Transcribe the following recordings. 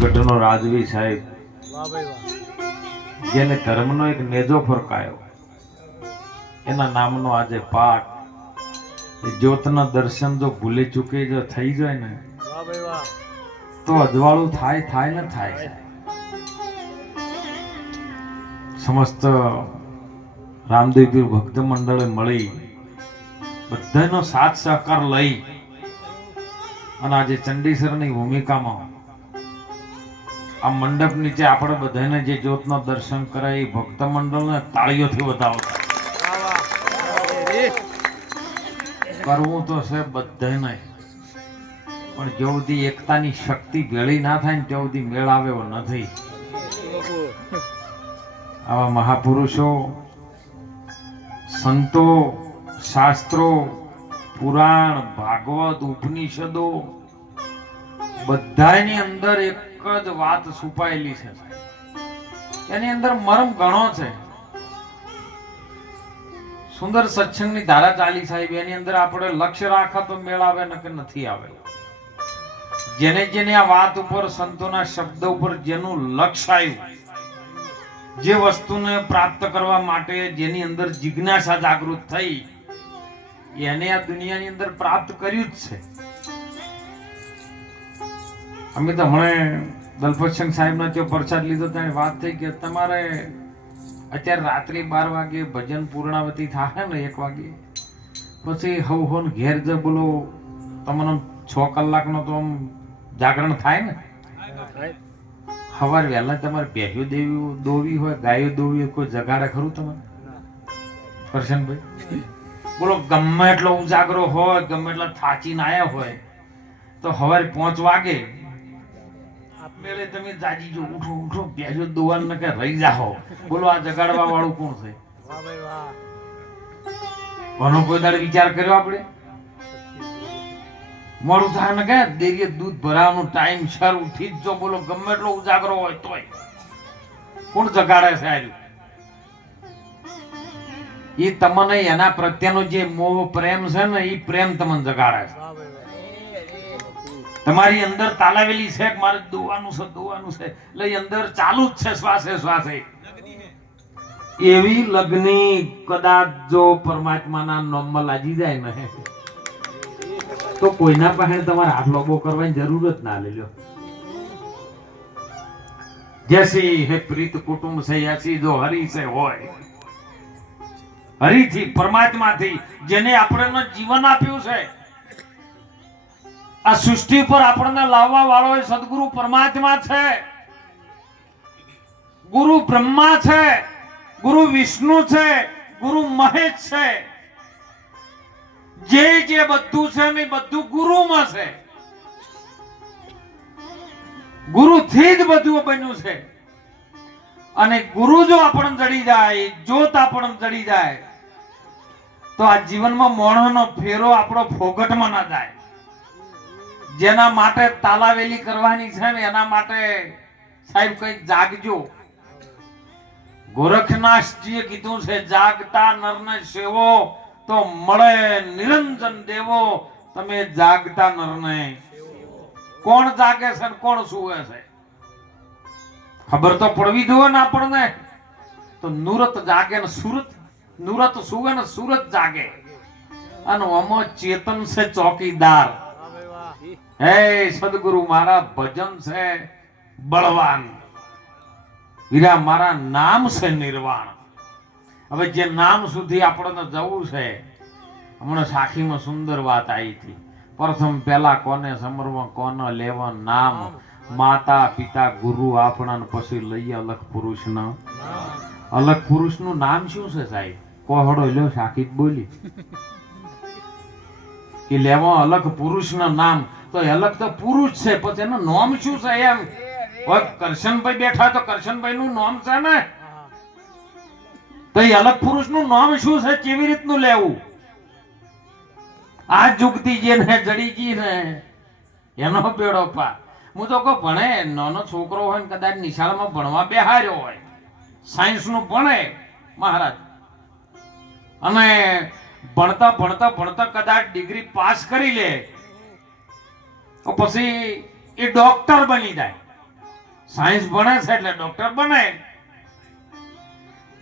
ગઢનો રાજવી સાહેબ વાહ ભાઈ વાહ. જેને ધર્મનો એક નેજો ફરકાયો, એના નામનો આજે પાઠ, એ જ્યોતના દર્શન જો ભૂલે ચૂકે જો થઈ જાય ને, વાહ ભાઈ વાહ. તો અજવાળું થાય ને થાય. સમસ્ત રામદેવ પીર ભક્ત મંડળે મળી બધાનો સાથ સહકાર લઈ અને આજે ચંડીસરની ભૂમિકામાં આ મંડપ નીચે આપણે બધાને જે જ્યોતના દર્શન કરાય એ ભક્ત મંડળને તાળીઓથી વધાવતા વાહ વાહ. કરવું તો છે બધાને, પણ જો સુધી એકતાની શક્તિ ભેળી ના થાય ને ત્યાં સુધી મેળ આવે એવો નથી. આવા મહાપુરુષો, સંતો, શાસ્ત્રો, પુરાણ, ભાગવત, ઉપનિષદો બધાની અંદર એક જ વાત છુપાયેલી છે. એની અંદર મર્મ ઘણો છે. સુંદર સત્સંગની ધારા ચાલી સાહેબ, એની અંદર આપણે લક્ષ્ય રાખા તો મેળ આવે ન કે નથી આવે. જેને જેને આ વાત ઉપર, સંતોના શબ્દ ઉપર જેનું લક્ષ્ય આવ્યું, જે વસ્તુને પ્રાપ્ત કરવા માટે જેની અંદર જિજ્ઞાસા જાગૃત થઈ, એને આ દુનિયાની અંદર પ્રાપ્ત કર્યું જ છે. અમે તો હમણાં દલપતસિંહ સાહેબના ત્યાં પ્રસાદ લીધો ત્યારે વાત થઈ કે તમારે અત્યારે રાત્રે 12 વાગે ભજન પૂર્ણાવતી થાય ને 1 વાગે પછી હવ ઘેર જ બોલો તમને 6 કલાકનો તો આમ જાગરણ થાય ને. સવારે વહેલા તમારે ભેંસો દોવી હોય, ગાયો દોવી હોય, કોઈ જગાડે ખરું તમારે? કરશનભાઈ બોલો, ગમે એટલો ઉજાગરો હોય, ગમે એટલા થાચીને આયા હોય તો સવારે 5 વાગે આપમેળે તમે જાજી જો, ઉઠો ઉઠો, ભેંસો દોવાનું ને કે રહી જાઓ. બોલો આ જગાડવા વાળું કોણ છે? વાહ ભાઈ વાહ. કોનો કોઈ દાડે વિચાર કર્યો આપણે? મોડું થાય ને કે ડેરીએ દૂધ ભરાવાનું ટાઈમ સર ઉઠી જ જો, બોલો ગમે એટલો ઉજાગરો હોય તોય કોણ જગાડે છે? એ તમને એના પ્રત્યેનો જે મોહ પ્રેમ છે ને, એ પ્રેમ તમને જગાડે છે. વાહ ભાઈ વાહ. તમારી અંદર તાલાવેલી છે કે મારે દોવાનું છે, દોવાનું છે, એટલે એ અંદર ચાલુ જ છે શ્વાસે શ્વાસે. એવી લગ્ની કદાચ જો પરમાત્માના નામમાં લાગી જાય ને, તો કોઈના પાસે તમારે હાથ લોબો કરવાની જરૂર જ ના લેજો. જેસી હે પ્રીત કુટુંબ છે, એસી જો હરી છે હોય. હરીથી, પરમાત્માથી, જેને આપણને જીવન આપ્યું છે, આ સૃષ્ટિ પર આપણને લાવવા વાળો એ સદગુરુ પરમાત્મા છે. ગુરુ બ્રહ્મા છે, ગુરુ વિષ્ણુ છે, ગુરુ મહેશ છે. જે બધું છે ને બધું ગુરુમાં છે. ગુરુથી જ બધું બન્યું છે. અને ગુરુ જો આપણને જડી જાય, જ્યોત આપણને જડી જાય, તો આ જીવનમાં મોણોનો ફેરો આપણો ફોગટમાં ના જાય. જેના માટે તાલાવેલી કરવાની છે ને, એના માટે સાહેબ કઈક જાગજો. ગોરખનાથજીએ કીધું છે, જાગતા નરને સેવો તો મળે નિરંજન દેવો. તમે જાગતા નરને, કોણ જાગે છે કોણ સુવે છે ખબર તો પડવી જોઈએ ને આપણને. તો નુરત જાગે ને સુરત, નુરત સુવે ને સુરત જાગે. અને અમો ચેતન છે ચોકીદાર. હે સદગુરુ મારા ભજન છે બળવાન, વીરા મારા નામ છે નિર્વાણ. હવે જે નામ સુધી આપણને જવું છે, હમણાં સાખીમાં સુંદર વાત આવી હતી. પ્રથમ પેલા કોને સમરવા, કોને લેવા નામ, માતા પિતા ગુરુ આપણા, પછી લઈએ અલગ પુરુષના. અલગ પુરુષનું નામ શું છે સાહેબ? કોહડો લ્યો, સાખી જ બોલી કે લેવા અલગ પુરુષના નામ. તો અલગ તો પુરુષ છે, પછી એનું નામ શું છે? એમ કરશનભાઈ બેઠા તો કરશનભાઈ નું નામ છે ને, તો એ અલગ પુરુષ નું નામ શું છે? કેવી રીતનું લેવું? આ જુગતી જેને જડી ગઈ ને એનો બેડો પા. હું તો કહું, ભણે નાનો છોકરો હોય ને કદાચ નિશાળમાં ભણવા બેહાર્યો હોય, સાયન્સ નું ભણે મહારાજ, અને ભણતા ભણતા ભણતા કદાચ ડિગ્રી પાસ કરી લે, તો પછી એ ડોક્ટર બની જાય. સાયન્સ ભણે છે એટલે ડોક્ટર બને.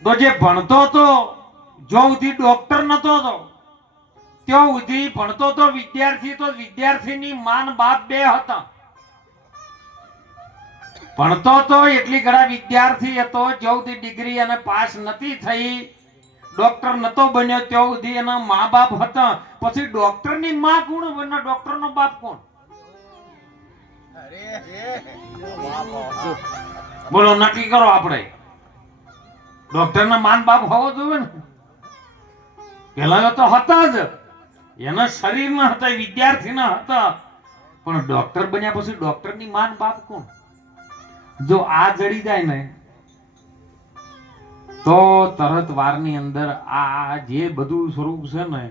તો જે ભણતો તો જો સુધી ડોક્ટર નતો તો ત્યાં સુધી ભણતો તો વિદ્યાર્થીની માન બાપ બે હતા. ભણતો તો એટલી ઘણા વિદ્યાર્થી હતો જ્યાં સુધી ડિગ્રી અને પાસ નથી થઈ, ડોક્ટર નતો બન્યો ત્યાં સુધી એના મા બાપ હતા. પછી ડોક્ટરની માં કોણ બન્યો, ડોક્ટરનો બાપ કોણ? બોલો, નક્કી કરો. આપણે ડોક્ટરના માન બાપ હોવો જોઈએ ને. પેલા તો હતા જ, એના શરીરના હતા, વિદ્યાર્થીના હતા, પણ ડોક્ટર બન્યા પછી ડોક્ટરની માન બાપ કોણ? જો આ જડી જાય ને તો તરત વારની અંદર આ જે બધું સ્વરૂપ છે ને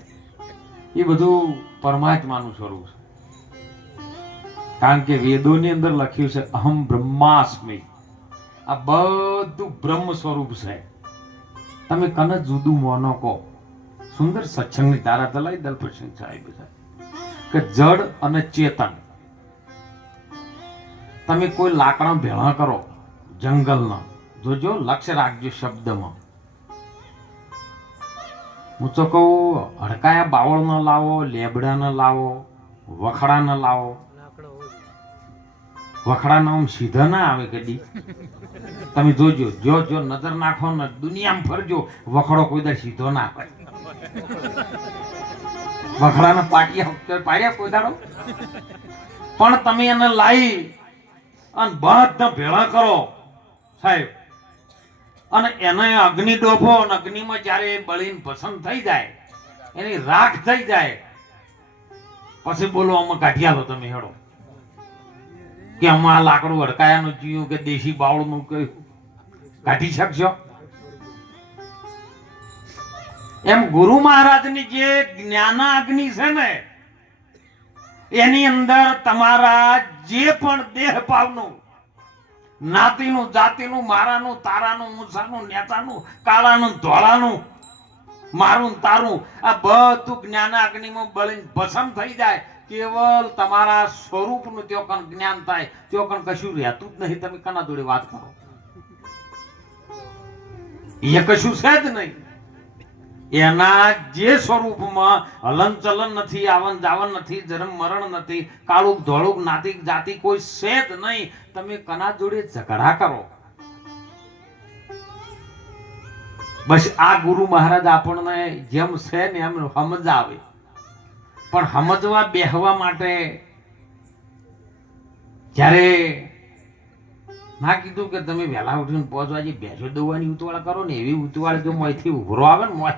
એ બધું પરમાત્માનું સ્વરૂપ છે. કારણ કે વેદોની અંદર લખ્યું છે અહમ બ્રહ્માસ્મિ. આ બધું બ્રહ્મ સ્વરૂપ છે. તમે કને જુદું મોનો કહો. સુંદર સત્સંગની તારા દલાઈ દલપતસિંહ સાહેબ કે જડ અને ચેતન. તમે કોઈ લાકડા ભેળા કરો જંગલના, જોજો લક્ષ્ય રાખજો શબ્દમાં. હું તો કહું હડકાયા બાવળ ન લાવો, લેબડા ન લાવો, વખડા ન લાવો. વખડા ના આમ સીધા ના આવે કદી. તમે જોજો, જો નજર નાખો ને દુનિયામાં ફરજો, વખડો કોઈ દા સીધો ના હોય. વખડાના પાડ્યા કોઈ દાડો. પણ તમે એને લાવી અને બધા ભેળા કરો સાહેબ, અને એને અગ્નિ ડોફો, અને અગ્નિમાં જયારે બળીને પસંદ થઈ જાય, એની રાખ થઈ જાય, પછી બોલો આમાં કાઢી આલો તમે હેડો કે આમાં લાકડું હડકાયાનું જીવ્યું કે દેશી બાવળનું કયું કાઢી શકશો? એમ ગુરુ મહારાજની જે જ્ઞાન અગ્નિ છે ને એની અંદર તમારા જે પણ દેહ ભાવનું, નાતીનું, જાતિનું, મારાનું, તારાનું, મૂસાનું, નેતાનું, કાળાનું, ધોળાનું, મારું તારું, આ બધું જ્ઞાન અગ્નિમાં બળીને ભસ્મ થઈ જાય. કેવલ તમારા સ્વરૂપનું ત્યાં કણ જ્ઞાન થાય, ત્યાં કણ કશું રહેતું જ નહીં. તમે કના જોડે વાત કરો? એ કશું છે જ નહીં. એના જે સ્વરૂપમાં હલન ચલન નથી, આવન જાવન નથી, જન્મ મરણ નથી, કાળું ધોળું, નાતી જાતિ કોઈ છે જ નહીં. તમે કના જોડે ઝઘડા કરો? બસ આ ગુરુ મહારાજ આપણને જેમ છે ને એમ સમજ આવે, પણ સમજવા બેહવા માટે જ્યારે ના કીધું કે તમે વહેલા ઉઠીને પહોંચવા બેસો દવાની ઉતવાળ કરો ને, એવી ઉતવાળ જો મોયથી ઉભરો આવે ને મોય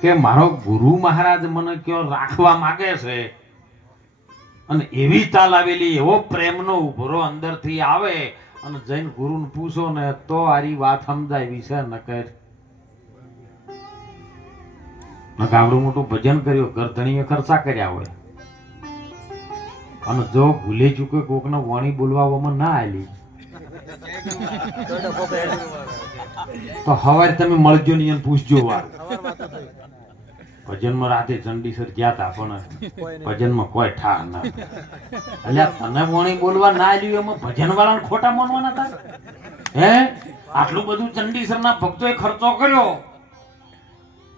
કે મારો ગુરુ મહારાજ મને કયો રાખવા માંગે છે, અને એવી ચાલ આવેલી, એવો પ્રેમનો ઉભરો અંદરથી આવે, અને જઈને ગુરુને પૂછો ને તો આરી વાત સમજાય છે. આવડું મોટું ભજન કર્યું, ગરધણીએ ખર્ચા કર્યા હોય, અને જો ભૂલે ચૂકે કોકને વાણી બોલવામાં ના આલી તો હવે તમે મળજો ને એને પૂછજો વાર. ભજનમાં રાતે ચંડીસર ગયા હતા, પણ ભજનમાં કોઈ ઠા ના. એટલે તને વાણી બોલવા ના આલ્યું એમાં ભજન વાળાને ખોટા માનવાના હતા? હે, આટલું બધું ચંડીસર ના ભક્તોએ ખર્ચો કર્યો,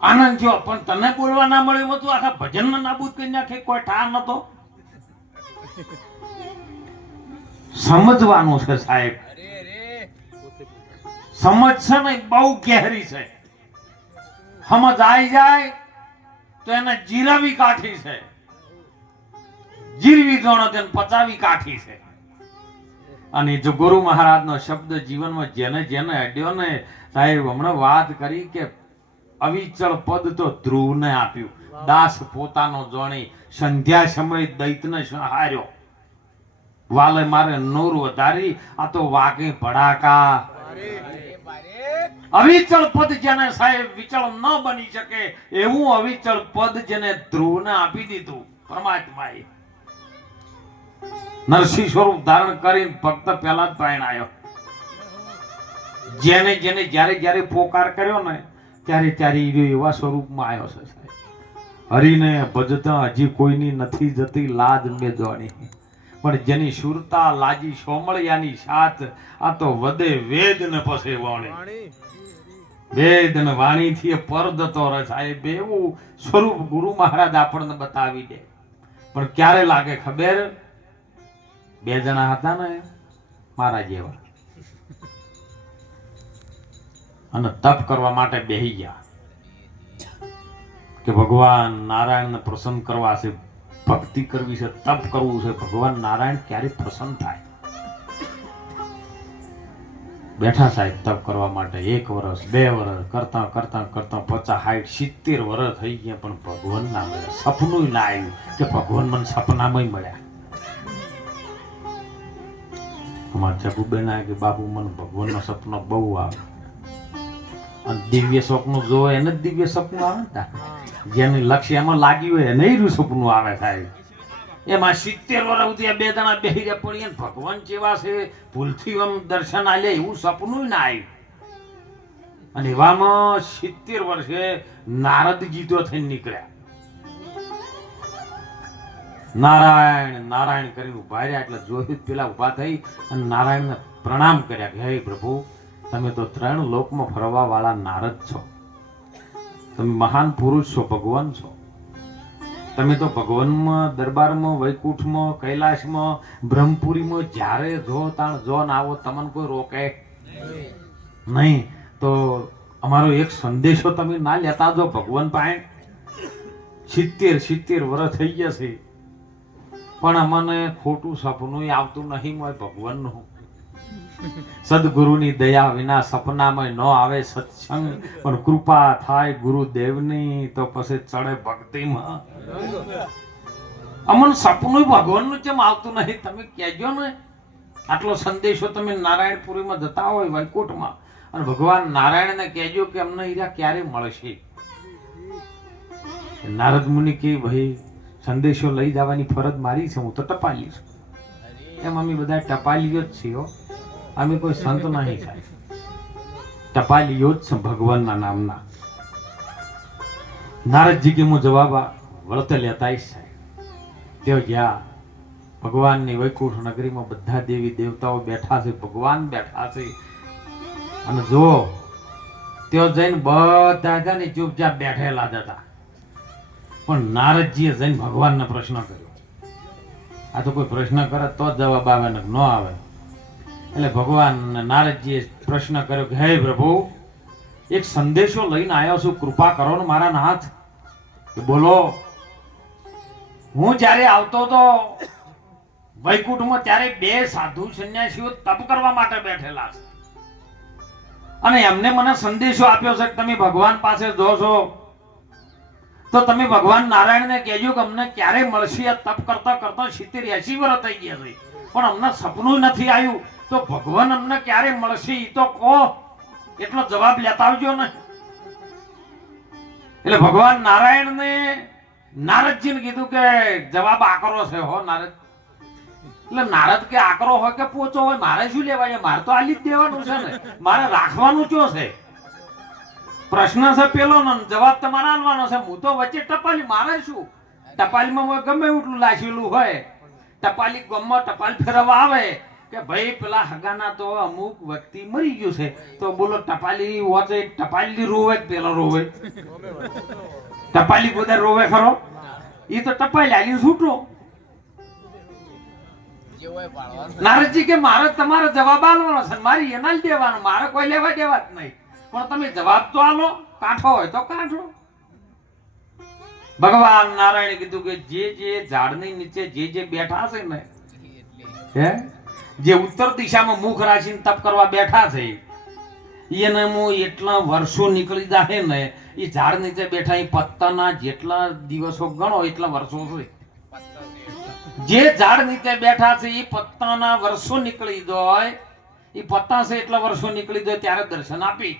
આનંદ થયો, પણ તને બોલવા ના મળ્યું હતું, આખા ભજન ને નાબૂદ કરી નાખે, કોઈ ઠાર નતો. સમજવાનું છે સાહેબ, સમજ છે ને બહુ ગહેરી છે. સમજ આવી જાય તો એને જીરાવી કાઠી છે, જીરવી જોણો તેને પચાવી કાઠી છે. અને જો ગુરુ મહારાજનો શબ્દ જીવનમાં જેને જેને અડ્યો ને સાહેબ, હમણાં વાત કરી કે અવિચળ પદ તો ધ્રુવને આપ્યું, દાસ પોતાનો જોણી, સંધ્યા સમય દૈતને સંહાર્યો, વાલે મારે નૂર વધારી, આ તો વાગે ભડાકા. અવિચળ પદ જેને સાહેબ વિચળ ન બની શકે એવું અવિચળ પદ જેને ધ્રુવને આપી દીધું પરમાત્માએ, નરસિંહ સ્વરૂપ ધારણ કરીને ભક્ત પહેલા જ પરણાયો. જેને જેને જ્યારે જ્યારે પોકાર કર્યો ને ત્યારે ત્યારે એવા સ્વરૂપમાં આવ્યો છે સાહેબ. હરિને ભજતા હજી કોઈની નથી જતી લાજ મેં જોણી, પણ જેની સુરતા લાજી સોમળિયાની સાથ આ તો વદે વેદ ને પસે વાણી વાણી વેદ ને વાણી થી પરદતો રહે સાહેબ એવું સ્વરૂપ ગુરુ મહારાજ આપણને બતાવી દે. પણ ક્યારે લાગે ખબર? બે જણા હતા ને મારા જેવા અને તપ કરવા માટે બેહી ગયા કે ભગવાન નારાયણને પ્રસન્ન કરવા છે, ભક્તિ કરવી છે, તપ કરવું છે. ભગવાન નારાયણ ક્યારે પ્રસન્ન થાય? બેઠા સાહેબ તપ કરવા માટે 1 વર્ષ 2 વર્ષ કરતા કરતા કરતા 50 60 70 વર્ષ થઈ ગયા પણ ભગવાન ના મળ્યા. સપનું ના આવ્યું કે ભગવાન મને સપનામાં મળ્યા. અમારા જગુબેન કે બાપુ મને ભગવાનનો સપનો બહુ આવે અને દિવ્ય સપનું જોવે એને જ દિવ્ય સપનું આવે ને. જેનું લક્ષ્ય એમાં લાગ્યું હોય એને જ સપનું આવે સાહેબ. એમાં 70 વર્ષ સુધી બે જણા બેહી રહ્યા પડીએ ભગવાન જેવા છે ભૂલથી આમ દર્શન આલે એવું સપનું ના આવ્યું. અને એવામાં 70 વર્ષે નારદજી તો થઈને નીકળ્યા. નારાયણ નારાયણ કરીને ઉભા રહ્યા એટલે જોયું પેલા ઉભા થઈ અને નારાયણને પ્રણામ કર્યા કે હે પ્રભુ, તમે તો 3 લોકમાં ફરવા વાળા નારદ છો, તમે મહાન પુરુષ છો, ભગવાન છો. તમે તો ભગવાનમાં દરબારમાં વૈકુંઠમાં કૈલાશમાં બ્રહ્મપુરીમાં જ્યારે જો તાણ જો ના આવો તમને કોઈ રોકે નહીં. તો અમારો એક સંદેશો તમે ના લેતા જો ભગવાન પાસે. 70 વર્ષ થઈ ગયા છે પણ અમને ખોટું સપનું આવતું નહીં હોય ભગવાનનું. સદગુરુની દયા વિના સપનામાં ન આવે સત્સંગ, પણ કૃપા થાય ગુરુદેવની તો પછી ચડે ભક્તિમાં. અમને સપનું ભગવાનનું કેમ આવતું નહીં તમે કહેજો ને. આટલો સંદેશો તમે નારાયણપુરીમાં જતા હોય વૈકુંઠમાં અને ભગવાન નારાયણને કહેજો કે અમને હીરા ક્યારે મળશે. નારદ મુનિ કે ભાઈ સંદેશો લઈ જવાની ફરજ મારી છે, હું તો ટપાલી છું. એમ અમે બધા ટપાલીઓ જ છીએ, અમે કોઈ સંત નહીં થાય, ટપાલીઓ જ છે ભગવાનના નામના. નારદજી કે હું જવાબ વળતે લેતા છે. તેઓ ગયા ભગવાનની વૈકુંઠ નગરીમાં બધા દેવી દેવતાઓ બેઠા છે, ભગવાન બેઠા છે. અને જો તેઓ જઈને બધા હતા ને ચૂપચાપ બેઠેલા જ હતા. પણ નારદજીએ જઈને ભગવાનને પ્રશ્ન કર્યો. આ તો કોઈ પ્રશ્ન કરે તો જ જવાબ આવે ને ન આવે. એટલે ભગવાન નારદજીએ પ્રશ્ન કર્યો કે હે પ્રભુ, એક સંદેશો લઈને આવ્યો છું, કૃપા કરો ને મારા નાથ. બોલો. હું જ્યારે આવતો તો વૈકુંઠમાં ત્યારે 2 સાધુ સંન્યાસીઓ તપ કરવા માટે બેઠેલા છે અને એમને મને સંદેશો આપ્યો છે કે તમે ભગવાન પાસે જો છો તો તમે ભગવાન નારાયણને કહેજો કે અમને ક્યારે મળશે. આ તપ કરતા કરતા 70 80 વર્ષ થઈ ગયા છે પણ અમને સપનું નથી આવ્યું, તો ભગવાન અમને ક્યારે મળશે એ તો કહો. એટલો જવાબ લેતા આવજો ને. એટલે ભગવાન નારાયણને નારદજીને કીધું કે જવાબ આકરો છે હો નારદ. એટલે નારદ કે આકરો હોય કે પોચો હોય મારે શું લેવાય, મારે તો આલી જ દેવાનું છે ને, મારે રાખવાનું શું છે. પ્રશ્ન છે પેલો ને જવાબ તમારે આલવાનો છે. હું તો વચ્ચે ટપાલી, મારે શું ટપાલીમાં ગમે એટલું લાશેલું હોય, ટપાલી ગામમાં ટપાલ ફેરવવા આવે કે ભાઈ પેલા હગાના તો અમુક વ્યક્તિ મરી ગયું છે, તો બોલો ટપાલી વચ્ચે ટપાલી રોવે પેલો રોવે? ટપાલી બધા રોવે ખરો? એ તો ટપાલી આલી છૂટો. નારદજી કે મારે તમારો જવાબ આલવાનો છે, મારી એના જ દેવાનો, મારે કોઈ લેવા દેવા જ નહીં. પણ તમે જવાબ તો આલો, કાઠો હોય તો કાઠો. ભગવાન નારાયણે કીધું કે જે ઝાડની નીચે જે બેઠા છે ને, હે જે ઉત્તર દિશામાં મુખ રાખીને તપ કરવા બેઠા છે એને હું એટલા વર્ષો નીકળી જાય ને, એ ઝાડ નીચે બેઠા એ પત્તાના જેટલા દિવસો ગણો એટલા વર્ષો છે. જે ઝાડ નીચે બેઠા છે એ પત્તાના વર્ષો નીકળી જાય, એ પત્તા છે એટલા વર્ષો નીકળી જાય ત્યારે દર્શન આપી.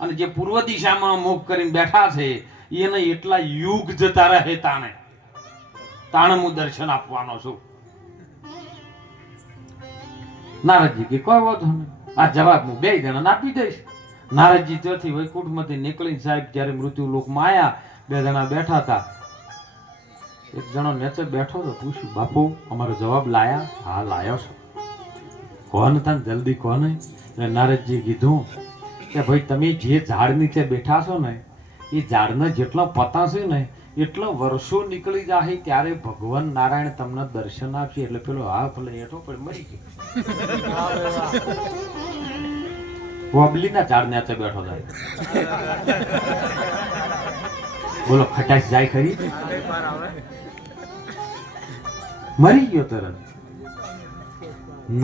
અને જે પૂર્વ દિશામાં મુખ કરીને બેઠા છે એને એટલા યુગ જતા રહે તાણે હું દર્શન આપવાનો છું. નારદજી કે કોઈ વાંધો નહીં, આ જવાબ હું 2 જણાને આપી દઈશ. નારદજી ત્યાંથી વૈકુંઠમાંથી નીકળીને સાહેબ જ્યારે મૃત્યુ લોકમાં આયા, 2 જણા બેઠા હતા. એક જણો નીચે બેઠો તો પૂછ્યું, બાપુ અમારો જવાબ લાયા? હા લાયો છો. કોને તને જલ્દી કોને? એટલે નારદજી કીધું કે ભાઈ તમે જે ઝાડ નીચે બેઠા છો ને એ ઝાડને જેટલો પતાશે ને એટલો વર્ષો નીકળી જાય ત્યારે ભગવાન નારાયણ તમને દર્શન આપશે. એટલે પેલો હા ભલે હેઠો પણ મરી ગયો. વાહ ભાઈ વાહ. વબલીના ઝાડ નીચે બેઠો જાય. બોલો ખટાશ જાય ખરી? આવે પાર આવે. મરી ગયો તરત.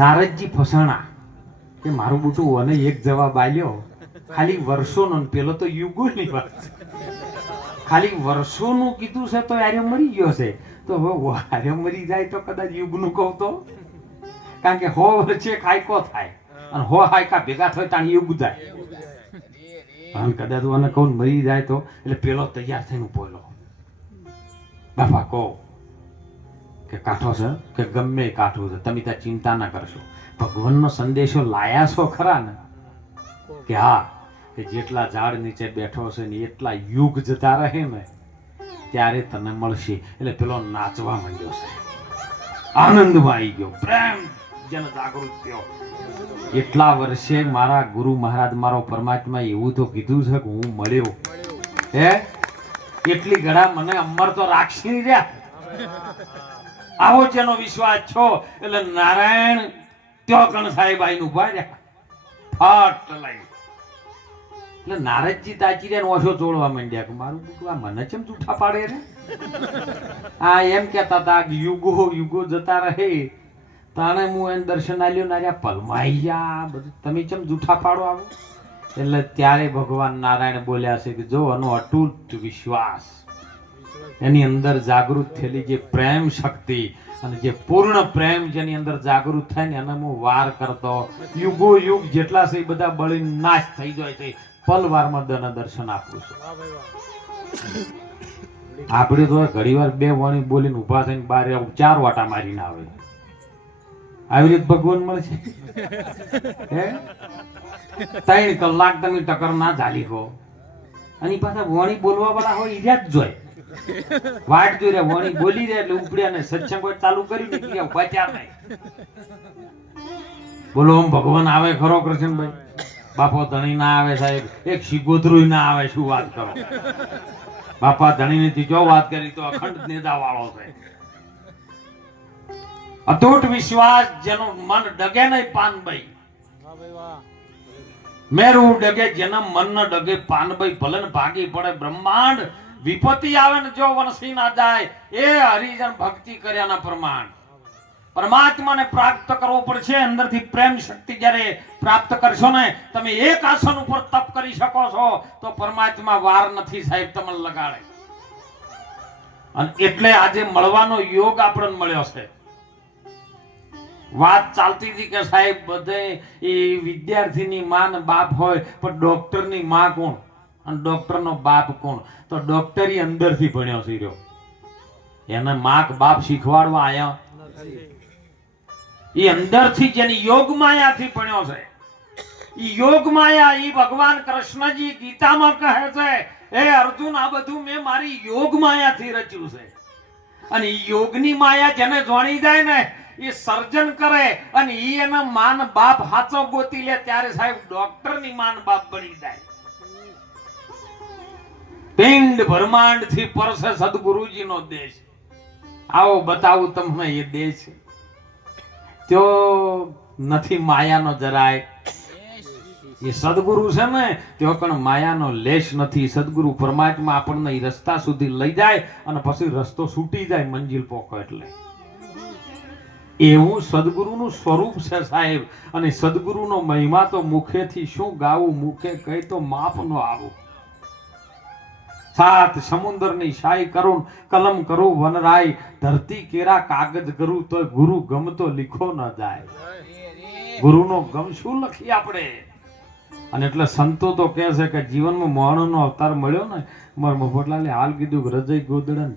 નારદજી ફસાણા કે મારું બુટું અને એક જવાબ આલ્યો ખાલી વર્ષોનો ને પેલો તો યુગોની વાત છે. ખાલી વર્ષોનું કીધું છે તો યારે મરી ગયો છે તો હવે વારે મરી જાય તો કદાચ યુગનું કહું તો કારણ કે હો વર્ષે ખાયકો થાય અને હો હાયકા ભેગા થાય તાણ યુગ જાય. અને કદાચ મને કહું મરી જાય તો એટલે પેલો તૈયાર થઈને બોલો બાપા કહો કે કાઠો છે કે ગમે કાઠું છે તમે ત્યાં ચિંતા ના કરશો. ભગવાનનો સંદેશો લાયા છો ખરા ને કે હા કે જેટલા ઝાડ નીચે બેઠો છે ને એટલા યુગ જતા રહે ને ત્યારે તને મળશે. એટલે પેલો નાચવા માંડ્યો છે, આનંદમાં આવી ગયો, પ્રેમ જેને જાગૃત થયો. એટલા વર્ષે મારા ગુરુ મહારાજ મારો પરમાત્મા એવું તો કીધું છે કે હું મળ્યો હે એટલી ઘડા મને અમર તો રાખશે નહીં રહ્યા. આવો જેનો વિશ્વાસ છો એટલે નારાયણ ત્યો કણ સાહેબ આઈને ઉભા રહ્યા ફાટ લઈ. એટલે નારદજી તાચી રહ્યા ઓછો ચોળવા માંડ્યા કે મારું બુટું આ મને કેમ જૂઠા પાડે રે? આ એમ કેતા હતા યુગો યુગો જતા રહે તાણે હું એને દર્શન આલ્યો નાર્યા પલમાઈ ગયા બધું તમે કેમ જૂઠા પાડો આવો? એટલે ત્યારે ભગવાન નારાયણ બોલ્યા છે કે જો આનો અતૂટ વિશ્વાસ એની અંદર જાગૃત થયેલી જે પ્રેમ શક્તિ અને જે પૂર્ણ પ્રેમ જેની અંદર જાગૃત થાય ને એને હું વાર કરતો યુગો યુગ જેટલા છે એ બધા બળી નાશ થઈ જાય છે. પલવારમાં દર્શન આપું છું. વાહ ભાઈ વાહ. આપણે તો ઘણી વાર બે વાણી બોલીને ઉભા થઈને બાર 4 વાટા મારીને આવે. આવી રીતે ભગવાન મળશે હે? 3 કલાક તમે ટકર ના ઝાલી કહો અને પાછા વાણી બોલવા વાળા હોય ઈર્યા જ જોય વાટ જોઈ રહ્યા વાણી બોલી રહ્યા એટલે ઉપડ્યા ને સત્સંગ ચાલુ કરી નીકળ્યા બચ્યા નહીં. બોલો આમ ભગવાન આવે ખરો કૃષ્ણભાઈ? બાપો ધણી ના આવે સાહેબ, એક શિગોતરું ના આવે. શું વાત કરો બાપા ધણી ની જો વાત કરી તો અખંડ નેદા વાળો છે. અતૂટ વિશ્વાસ જેનું મન ડગે નહીં પાનભાઈ. વાહ ભાઈ વાહ. મેરું ડગે જેના મન ન ડગે પાનભાઈ ભલે ને ભાગી પડે બ્રહ્માંડ વિપત્તિ આવે ને જો વરસી ના જાય એ હરિજન ભક્તિ કર્યાના પ્રમાણ. પરમાત્માને પ્રાપ્ત કરવો પડશે. અંદરથી પ્રેમ શક્તિ જ્યારે પ્રાપ્ત કરશો ને તમે એક આસન ઉપર તપ કરી શકો છો તો પરમાત્મા વાર નથી સાહેબ તમને લગાડે. અને એટલે આજે મળવાનો યોગ આપણને મળ્યો છે. વાત ચાલતી હતી કે સાહેબ બધે એ વિદ્યાર્થીની માં ને બાપ હોય પણ ડોક્ટરની માં કોણ અને ડોક્ટરનો બાપ કોણ? તો ડોક્ટરી અંદરથી ભણ્યો છે રહ્યો, એને માં બાપ શીખવાડવા આયા એ અંદરથી જેની યોગ માયાથી ભણ્યો છે. એ યોગ માયા એ ભગવાન કૃષ્ણજી ગીતામાં કહે છે હે અર્જુન આ બધું મેં મારી યોગ માયાથી રચ્યું છે. અને યોગની માયા જેને જોણી જાય ને એ સર્જન કરે અને એ એના માન બાપ હાચો ગોતી લે ત્યારે સાહેબ ડોક્ટરની માન બાપ બની જાય. પિંડ બ્રહ્માંડ થી પરસે સદગુરુજીનો દેશ. આવો બતાવું તમને એ દેશ તો નથી માયાનો જરાય. એ સદગુરુ છે ને તો પણ માયાનો લેશ નથી. સદગુરુ પરમાત્મા આપણને એ રસ્તા સુધી લઈ જાય અને પછી રસ્તો છૂટી જાય મંજિલ પોકો એટલે એવું સદગુરુનું સ્વરૂપ છે સાહેબ. અને સદગુરુનો મહિમા તો મુખેથી શું ગાવું, મુખે કહી તો માપ નો આવું. 7 સમુદ્રની શાહી કરું કલમ કરું વનરાય, ધરતી કેરા કાગજ કરું તો ગુરુ ગમતો લીખો ન જાય. ગુરુનો ગમ શું લખી આપણે? અને એટલે સંતો તો કહે છે કે જીવનમાં મોહણનો અવતાર મળ્યો ને મારા મફતલાલે હાલ કીધું હૃદય ગોદડા